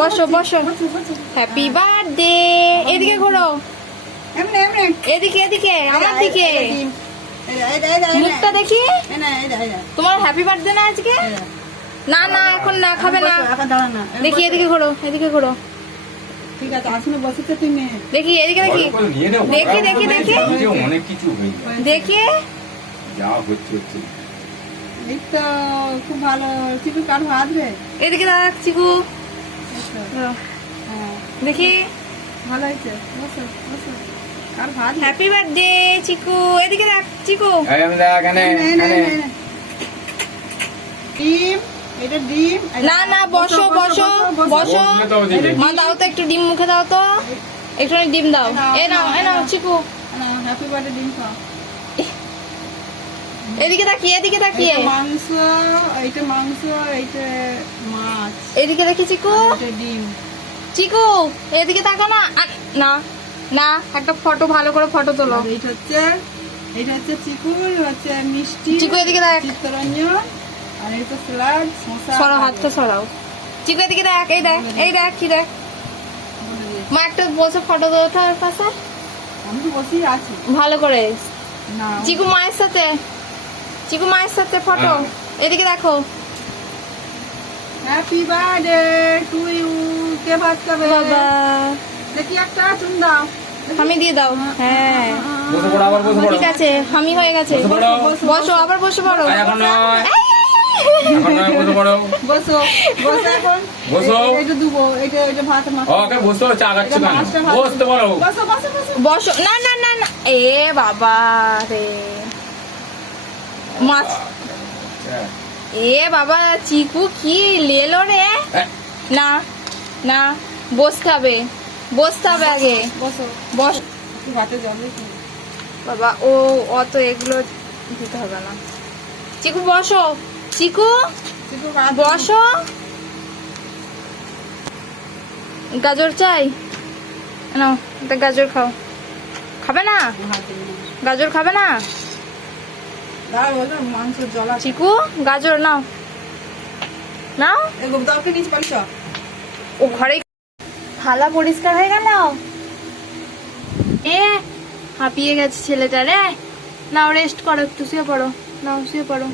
বসো বসো। Happy birthday. এদিকে ঘোরো, এদিকে এদিকে আমার দিকে, মুখটা দেখি। তোমার হ্যাপি বার্থডে না আজকে? না না এখন না, খাবে না। দেখি এদিকে ঘোরো, এদিকে ঘোরো। ঠিক আছে, আসলে বসেছে তুমি। দেখি এদিকে দেখি, দেখি দেখি দেখি অনেক কিছু দেখি। যা হচ্ছে হচ্ছে। এই তো খুব ভালো। চিকু কার হাত রে? এদিকে দেখ চিকু, দেখি। ভালো হয়েছে, বসো বসো। কার হাত? হ্যাপি বার্থডে চিকু। এদিকে দেখ চিকু। আমি দেখ এখানে ডিম, এটা ডিম। না না বসো বসো বসো। মা দাও তো একটু ডিম মুখে দাও তো, একটু ডিম দাও। এ নাও চিকু। হ্যাপি বার্থডে ডিম খাও। এদিকে তাকিয়ে, এদিকে তাকিয়ে। মাংস, এইটা মাংস, এইটা মাছ। এদিকে দেখি চিকু। এটা ডিম। চিকু এদিকে তাকো না। না না, একটা ফটো, ভালো করে ফটো তোলো। এইটা হচ্ছে চিকুর হচ্ছে মিষ্টি। চিকু এদিকে দেখ। চিত্তরঞ্জন। আর এটা স্যালাড, শসা। সরাও হাতটা সরাও। চিকু এদিকে দেখ, এই দেখ, এই দেখ কি দেখ। মা একটা বসে ফটো দাও তার পাশে। আমি তো বসেই আছি। ভালো করে। না চিকু মায়ের সাথে, চিকু মায়ের সাথে ফটো। এদিকে দেখো। Happy birthday to you. কে ভাত খাবে? বাবা দেখি একটা চুন দাও। আমি দিয়ে দাও। হ্যাঁ বসে পড়ো, আবার বসে পড়ো। ঠিক আছে, আমি হয়ে গেছে। বসে পড়ো। বসো, আবার বসে পড়ো। এখন নয়, এখন নয়, বসে পড়ো। বসো বসো এখন। বসো। এটা দুবো, এটা ভাত মাছ। ওকে বসো, চা খাচ্ছো কেন? বসতে পারো। বসো বসো বসো। বসো। না না না না, এ বাবা রে মাছ। এ বাবা চিকু কি লেলো রে। না না, বসতে হবে, বসতে হবে আগে। বসো বস। একটু ভাতে জল দেখি। বাবা ও অত এগুলো দিতে হবে না। চিকু বসো, চিকু চিকু ভাত বসো। গাজর চাই? নাও একটা গাজর খাও। খাবে না? গাজর খাবে না? দাঁড়া বলো, মাংসের জল আছে। চিকু গাজর নাও, নাও। এগো দাওকে নিচে পালিছ। ও ঘরে থালা পরিষ্কার হয়ে গেল। এ হাঁপিয়ে গেছে ছেলেটা রে। নাও রেস্ট করো, একটু শুয়ে পড়ো। নাও শুয়ে পড়ো।